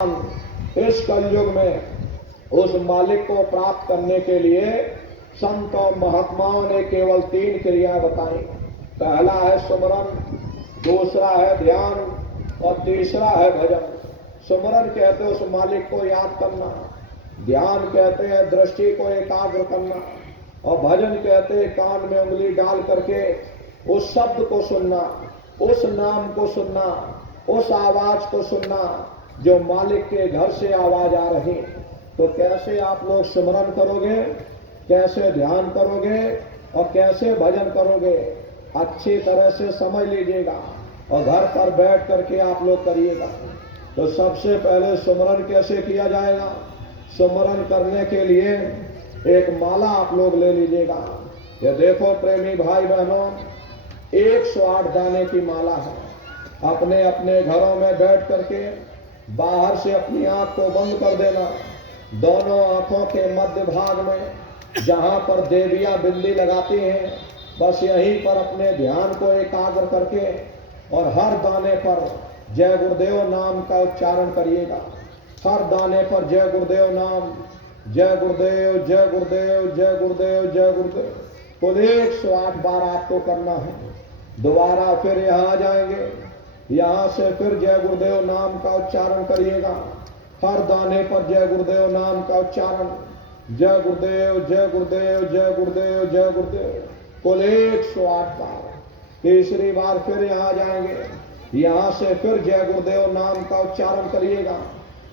इस कलयुग में उस मालिक को प्राप्त करने के लिए संत और महात्माओं ने केवल 3 क्रियाएं बताई। पहला है सुमरन, दूसरा है ध्यान और तीसरा है भजन। सुमरन कहते हैं उस मालिक को याद करना, ध्यान कहते हैं दृष्टि को एकाग्र करना और भजन कहते हैं कान में उंगली डाल करके उस शब्द को सुनना, उस नाम को सुनना, उस आवाज को सुनना जो मालिक के घर से आवाज आ रही। तो कैसे आप लोग सुमरन करोगे, कैसे ध्यान करोगे और कैसे भजन करोगे, अच्छी तरह से समझ लीजिएगा और घर पर बैठ करके आप लोग करिएगा। तो सबसे पहले सुमरन कैसे किया जाएगा? सुमरन करने के लिए एक माला आप लोग ले लीजिएगा। ये देखो प्रेमी भाई बहनों, 108 दाने की माला है। अपने अपने घरों में बैठ करके बाहर से अपनी आंख को बंद कर देना। दोनों आंखों के मध्य भाग में जहां पर देवियां बिंदी लगाती हैं, बस यहीं पर अपने ध्यान को एकाग्र करके और हर दाने पर जय गुरुदेव नाम का उच्चारण करिएगा। हर दाने पर जय गुरुदेव नाम, जय गुरुदेव, जय गुरुदेव, जय गुरुदेव, जय गुरुदेव कुल 108 बार आपको करना है। दोबारा फिर यहाँ आ जाएंगे, यहां से फिर जय गुरुदेव नाम का उच्चारण करिएगा। हर दाने पर जय गुरुदेव नाम का उच्चारण, जय गुरुदेव, जय गुरुदेव, जय गुरुदेव, जय गुरुदेव कुल 108 बार। तीसरी बार फिर यहां जाएंगे, यहां से फिर जय गुरुदेव नाम का उच्चारण करिएगा।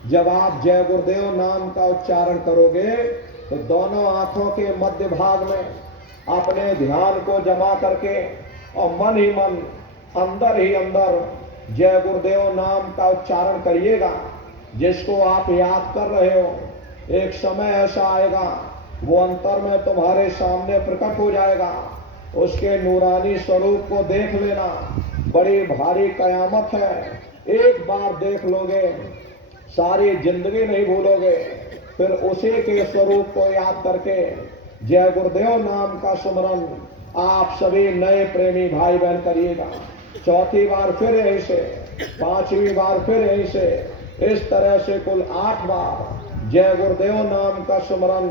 जब आप जय गुरुदेव नाम का उच्चारण करोगे तो दोनों आंखों के मध्य भाग में अपने ध्यान को जमा करके और मन ही मन, अंदर ही अंदर जय गुरुदेव नाम का उच्चारण करिएगा। जिसको आप याद कर रहे हो, एक समय ऐसा आएगा वो अंतर में तुम्हारे सामने प्रकट हो जाएगा। उसके नूरानी स्वरूप को देख लेना, बड़ी भारी कयामत है। एक बार देख लोगे सारी जिंदगी नहीं भूलोगे। फिर उसी के स्वरूप को याद करके जय गुरुदेव नाम का सुमरन आप सभी नए प्रेमी भाई बहन करिएगा। चौथी बार फिर यहीं से, 5वीं बार फिर यहीं से, इस तरह से कुल 8 बार जय गुरुदेव नाम का सुमरन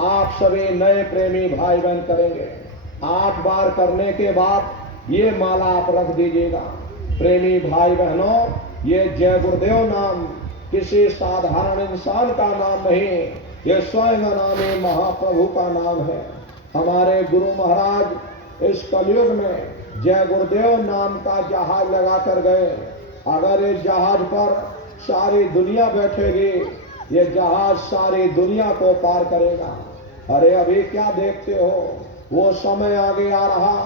आप सभी नए प्रेमी भाई बहन करेंगे। 8 बार करने के बाद ये माला आप रख दीजिएगा। प्रेमी भाई बहनों, ये जय गुरुदेव नाम किसी साधारण इंसान का नाम नहीं, ये स्वयं नामी महाप्रभु का नाम है। हमारे गुरु महाराज इस कलयुग में जय गुरुदेव नाम का जहाज लगा कर गए। अगर इस जहाज पर सारी दुनिया बैठेगी, ये जहाज सारी दुनिया को पार करेगा। अरे अभी क्या देखते हो, वो समय आगे आ रहा,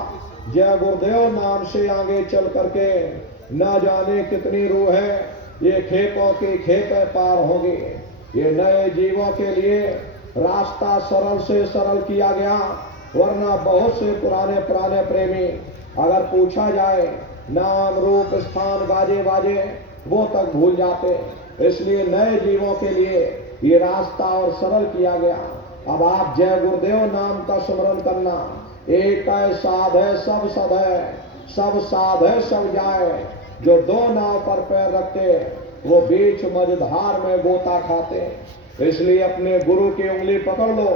जय गुरुदेव नाम से आगे चल करके न जाने कितनी रूहें ये खेपों की खेपें पार होंगी। ये नए जीवों के लिए रास्ता सरल से सरल किया गया, वरना बहुत से पुराने पुराने प्रेमी अगर पूछा जाए नाम रूप स्थान गाजे बाजे वो तक भूल जाते। इसलिए नए जीवों के लिए ये रास्ता और सरल किया गया। अब आप जय गुरुदेव नाम का स्मरण करना। एक है साध है सब सद है, सब साध है सब जाए। जो 2 नाव पर पैर रखते वो बीच मझधार में गोता खाते। इसलिए अपने गुरु की उंगली पकड़ लो।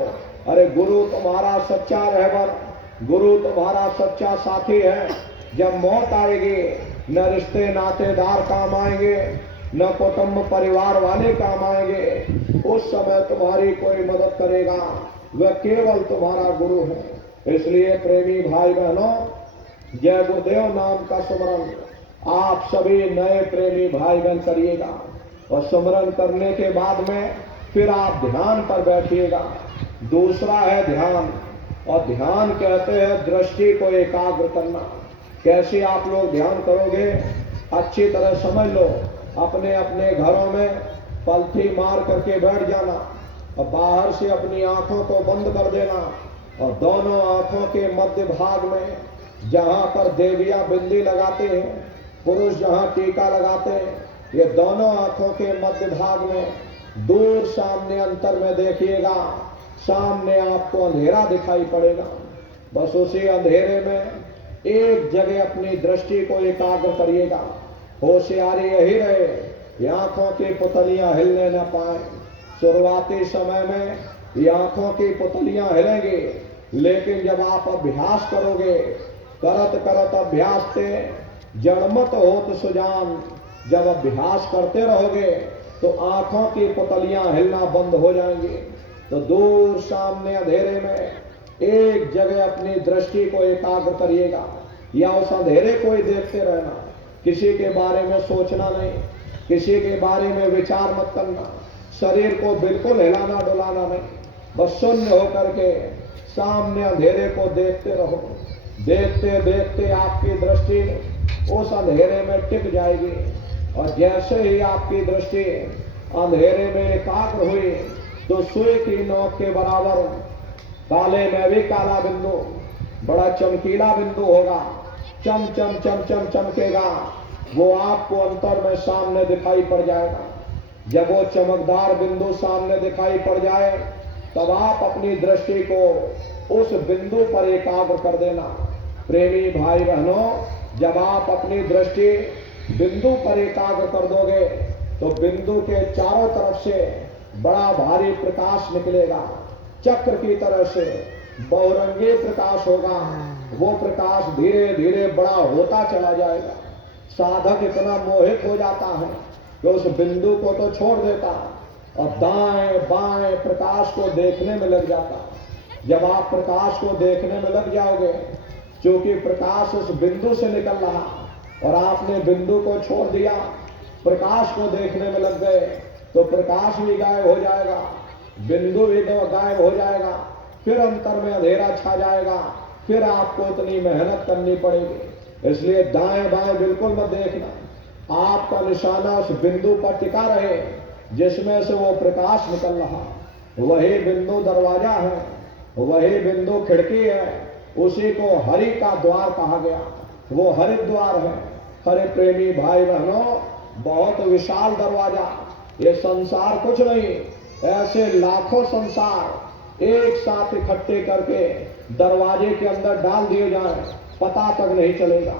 अरे गुरु तुम्हारा सच्चा रहबर, गुरु तुम्हारा सच्चा साथी है। जब मौत आएगी न रिश्ते नातेदार काम आएंगे, न कुटुंब परिवार वाले काम आएंगे। उस समय तुम्हारी कोई मदद करेगा, वह केवल तुम्हारा गुरु है। इसलिए प्रेमी भाई बहनों, जय गुरुदेव नाम का सुमरन आप सभी नए प्रेमी भाई बहन करिएगा। और सुमरन करने के बाद में फिर आप ध्यान पर बैठिएगा। दूसरा है ध्यान, और ध्यान कहते हैं दृष्टि को एकाग्र करना। कैसे आप लोग ध्यान करोगे, अच्छी तरह समझ लो। अपने अपने घरों में पलथी मार करके बैठ जाना और बाहर से अपनी आंखों को बंद कर देना और दोनों आंखों के मध्य भाग में जहां पर देवियां बिंदी लगाते हैं, पुरुष जहां टीका लगाते हैं, ये दोनों आंखों के मध्य भाग में दूर सामने अंतर में देखिएगा। सामने आपको अंधेरा दिखाई पड़ेगा। बस उसी अंधेरे में एक जगह अपनी दृष्टि को एकाग्र करिएगा। होशियारी यही रहे ये आंखों की पुतलियां हिलने न पाए। शुरुआती समय में ये आंखों की पुतलियां हिलेंगी, लेकिन जब आप अभ्यास करोगे, करत करत अभ्यास से जड़मत होत सुजान, जब अभ्यास करते रहोगे तो आंखों की पुतलियां हिलना बंद हो जाएंगी। तो दूर सामने अंधेरे में एक जगह अपनी दृष्टि को एकाग्र करिएगा, या उस अंधेरे को ही देखते रहना। किसी के बारे में सोचना नहीं, किसी के बारे में विचार मत करना, शरीर को बिल्कुल हिलाना डुलाना नहीं, बस शून्य होकर के सामने अंधेरे को देखते रहो। देखते देखते आपकी दृष्टि उस अंधेरे में टिक जाएगी, और जैसे ही आपकी दृष्टि अंधेरे में एकाग्र हुई तो सुई की नोक के बराबर काले में भी काला बिंदु, बड़ा चमकीला बिंदु होगा, चम चम चम चम चमकेगा, वो आपको अंतर में सामने दिखाई पड़ जाएगा। जब वो चमकदार बिंदु सामने दिखाई पड़ जाए तब आप अपनी दृष्टि को उस बिंदु पर एकाग्र कर देना। प्रेमी भाई बहनों, जब आप अपनी दृष्टि बिंदु पर एकाग्र कर दोगे तो बिंदु के चारों तरफ से बड़ा भारी प्रकाश निकलेगा, चक्र की तरह से बहुरंगी प्रकाश होगा। वो प्रकाश धीरे धीरे बड़ा होता चला जाएगा। साधक इतना मोहित हो जाता है कि उस बिंदु को तो छोड़ देता और दाएं बाएं प्रकाश को देखने में लग जाता। जब आप प्रकाश को देखने में लग जाओगे, क्योंकि प्रकाश उस बिंदु से निकल रहा और आपने बिंदु को छोड़ दिया, प्रकाश को देखने में लग गए, तो प्रकाश भी गायब हो जाएगा, बिंदु भी गायब हो जाएगा, फिर अंतर में अंधेरा छा जाएगा, फिर आपको उतनी मेहनत करनी पड़ेगी। इसलिए दाएं बाएं बिल्कुल मत देखना, आपका निशाना उस बिंदु पर टिका रहे जिसमें से वो प्रकाश निकल रहा। वही बिंदु दरवाजा है, वही बिंदु खिड़की है, उसी को हरि का द्वार कहा गया, वो हरिद्वार है। हरे प्रेमी भाई बहनों, बहुत विशाल दरवाजा, ये संसार कुछ नहीं, ऐसे लाखों संसार एक साथ इकट्ठे करके दरवाजे के अंदर डाल दिए जाए, पता तक नहीं चलेगा।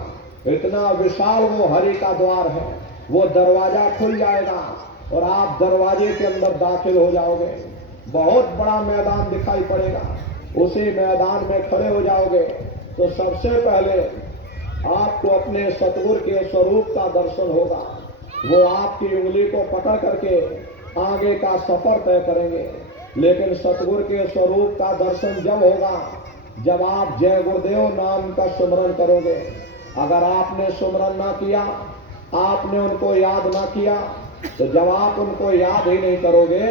इतना विशाल वो हरि का द्वार है। वो दरवाजा खुल जाएगा और आप दरवाजे के अंदर दाखिल हो जाओगे। बहुत बड़ा मैदान दिखाई पड़ेगा, उसी मैदान में खड़े हो जाओगे तो सबसे पहले आपको अपने सतगुरु के स्वरूप का दर्शन होगा। वो आपकी उंगली को पकड़ करके आगे का सफर तय करेंगे। लेकिन सतगुरु के स्वरूप का दर्शन जब होगा जब आप जय गुरुदेव नाम का सुमरन करोगे। अगर आपने सुमरन ना किया, आपने उनको याद ना किया, तो जब आप उनको याद ही नहीं करोगे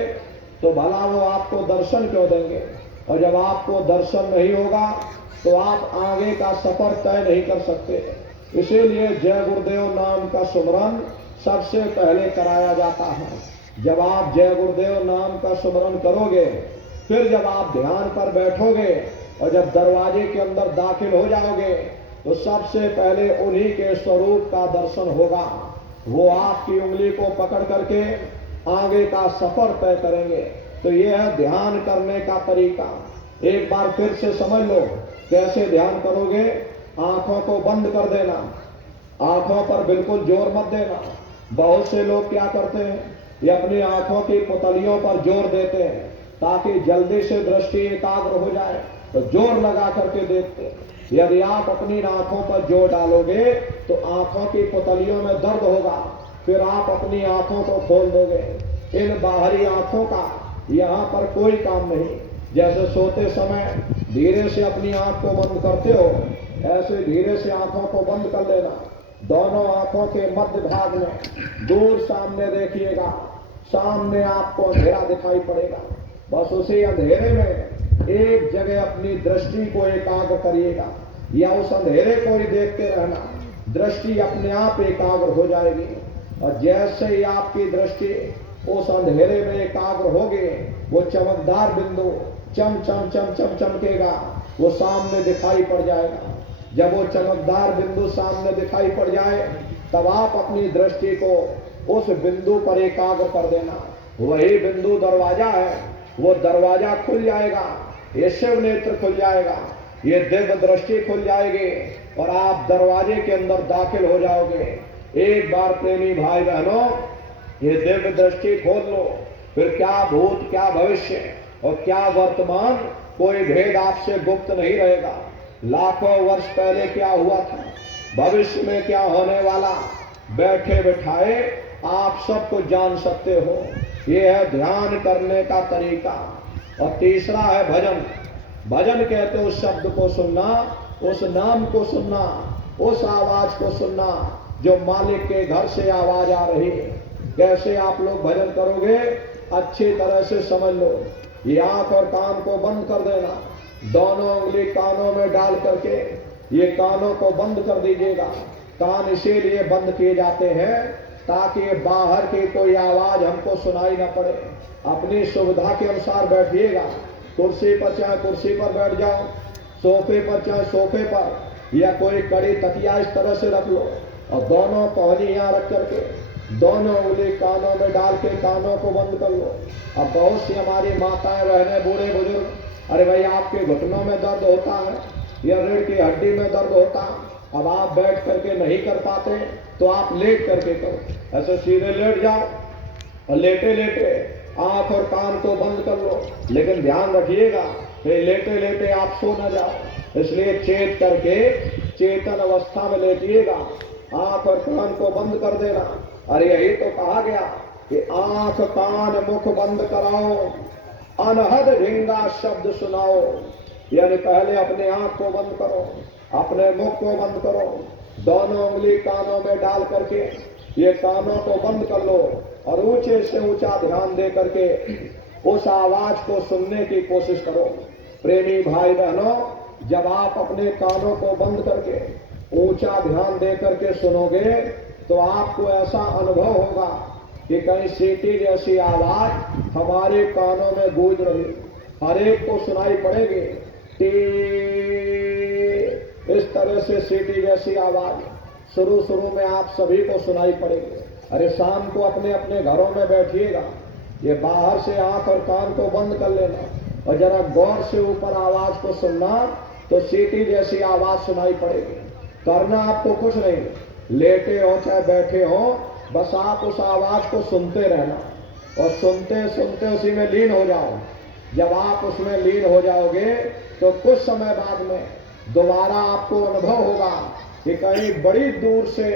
तो भला वो आपको दर्शन क्यों देंगे। और जब आपको दर्शन नहीं होगा तो आप आगे का सफर तय नहीं कर सकते। इसीलिए जय गुरुदेव नाम का सुमरन सबसे पहले कराया जाता है। जब आप जय गुरुदेव नाम का सुमरन करोगे, फिर जब आप ध्यान पर बैठोगे और जब दरवाजे के अंदर दाखिल हो जाओगे तो सबसे पहले उन्हीं के स्वरूप का दर्शन होगा। वो आपकी उंगली को पकड़ करके आगे का सफर तय करेंगे। तो ये है ध्यान करने का तरीका। एक बार फिर से समझ लो कैसे ध्यान करोगे। आंखों को बंद कर देना, आंखों पर बिल्कुल जोर मत देना। बहुत से लोग क्या करते हैं, ये अपनी आंखों की पुतलियों पर जोर देते हैं ताकि जल्दी से दृष्टि एकाग्र हो जाए, तो जोर लगा करके देखते हैं। यदि आप अपनी आंखों पर जोर डालोगे तो आंखों की पुतलियों में दर्द होगा, फिर आप अपनी आंखों को खोल दोगे। इन बाहरी आंखों का यहाँ पर कोई काम नहीं। जैसे सोते समय धीरे से अपनी आंख को बंद करते हो, ऐसे धीरे से आंखों को बंद कर लेना। दोनों आंखों के मध्य भाग में दूर सामने देखिएगा, सामने आपको अंधेरा दिखाई पड़ेगा। बस उसी अंधेरे में एक जगह अपनी दृष्टि को एकाग्र करिएगा, या उस अंधेरे को ही देखते रहना। दृष्टि अपने आप एकाग्र हो जाएगी, और जैसे ही आपकी दृष्टि उस अंधेरे में एकाग्र होगी, वो चमकदार बिंदु चम चम चम चम चमकेगा, वो सामने दिखाई पड़ जाएगा। जब वो चमकदार बिंदु सामने दिखाई पड़ जाए तब आप अपनी दृष्टि को उस बिंदु पर एकाग्र कर देना। वही बिंदु दरवाजा है, वो दरवाजा खुल जाएगा, ये शिव नेत्र खुल जाएगा, ये दिव्य दृष्टि खुल जाएगी और आप दरवाजे के अंदर दाखिल हो जाओगे। एक बार प्रेमी भाई बहनों, ये दिव्य दृष्टि खोल लो, फिर क्या भूत क्या भविष्य और क्या वर्तमान, कोई भेद आपसे गुप्त नहीं रहेगा। लाखों वर्ष पहले क्या हुआ था, भविष्य में क्या होने वाला, बैठे बैठाए आप सबको जान सकते हो। ये है ध्यान करने का तरीका। और तीसरा है भजन। भजन कहते उस शब्द को सुनना, उस नाम को सुनना, उस आवाज को सुनना जो मालिक के घर से आवाज आ रही है। कैसे आप लोग भजन करोगे, अच्छी तरह से समझ लो। ये आंख और कान को बंद कर देना, दोनों उंगली कानों में डाल करके ये कानों को बंद कर दीजिएगा। कान इसीलिए बंद किए जाते हैं ताकि बाहर की कोई आवाज हमको सुनाई न पड़े। अपनी सुविधा के अनुसार बैठिएगा, कुर्सी पर चाहे कुर्सी पर बैठ जाओ, सोफे पर चाहे सोफे पर, या कोई कड़ी तकिया इस तरह से रख लो और दोनों पहली यहाँ रख करके दोनों उंगली कानों में डाल के कानों को बंद कर लो। अब बहुत सी हमारी माताएं बहनें बूढ़े बुजुर्ग, अरे भाई आपके घुटनों में दर्द होता है या रीढ़ की हड्डी में दर्द होता है, अब आप बैठ करके नहीं कर पाते तो आप लेट करके करो। ऐसे सीधे लेट जाओ और लेटे लेटे आंख और कान को बंद कर लो, लेकिन ध्यान रखिएगा फिर लेटे लेटे आप सो न जाओ। इसलिए चेत करके चेतन अवस्था में लेटिएगा, आंख और कान को बंद कर देना। अरे यही तो कहा गया कि आंख कान मुख बंद कराओ, अनहद ढिंगा शब्द सुनाओ। यानी पहले अपने आंख को बंद करो, अपने मुख को बंद करो, दोनों उंगली कानों में डाल करके ये कानों को बंद कर लो और ऊंचे से ऊंचा ध्यान दे करके उस आवाज को सुनने की कोशिश करो। प्रेमी भाई बहनों, जब आप अपने कानों को बंद करके ऊंचा ध्यान दे करके सुनोगे तो आपको ऐसा अनुभव होगा कि कहीं सीटी जैसी आवाज हमारे कानों में गूंज रही, हर एक को सुनाई पड़ेगी। टी इस तरह से सीटी जैसी आवाज शुरू में आप सभी को सुनाई पड़ेगी। अरे शाम को अपने अपने घरों में बैठिएगा, ये बाहर से आंख और कान को बंद कर लेना और जरा गौर से ऊपर आवाज को सुनना तो सीटी जैसी आवाज सुनाई पड़ेगी। करना आपको कुछ नहीं, लेटे हो चाहे बैठे हो, बस आप उस आवाज को सुनते रहना और सुनते सुनते उसी में लीन हो जाओ। जब आप उसमें लीन हो जाओगे तो कुछ समय बाद में दोबारा आपको अनुभव होगा कि कहीं बड़ी दूर से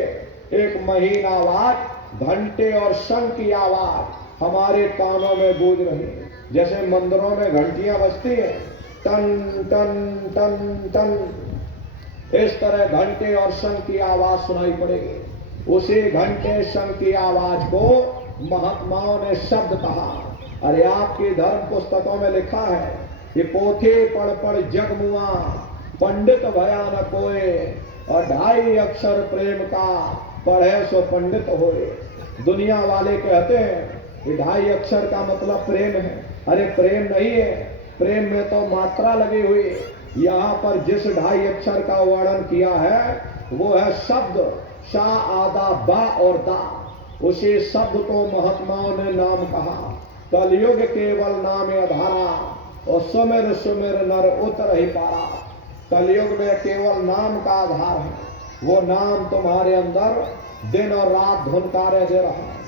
एक महीन आवाज, घंटे और शंख की आवाज हमारे कानों में गूंज रही है। जैसे मंदिरों में घंटियां बजती हैं, टन टन टन टन, इस तरह घंटे और शंख की आवाज सुनाई पड़ेगी। उसी घंटे शंख की आवाज को महात्माओं ने शब्द कहा। अरे आपकी धर्म पुस्तकों में लिखा है कि पोथे पढ़ पढ़ जग मुआ, पंडित भया न कोय, और 2.5 अक्षर प्रेम का पढ़े सो पंडित होए। दुनिया वाले कहते हैं कि 2.5 अक्षर का मतलब प्रेम है। अरे प्रेम नहीं है, प्रेम में तो मात्रा लगी हुई है। यहाँ पर जिस 2.5 अक्षर का वर्णन किया है वो है शब्द शा आदा बा और दा। उसी शब्द को महात्माओं ने नाम कहा। कलयुग केवल नाम आधारा और सुमिर सुमिर नर उतर ही पारा। कलयुग में केवल नाम का आधार है, वो नाम तुम्हारे अंदर दिन और रात धुनकारे दे रहा है।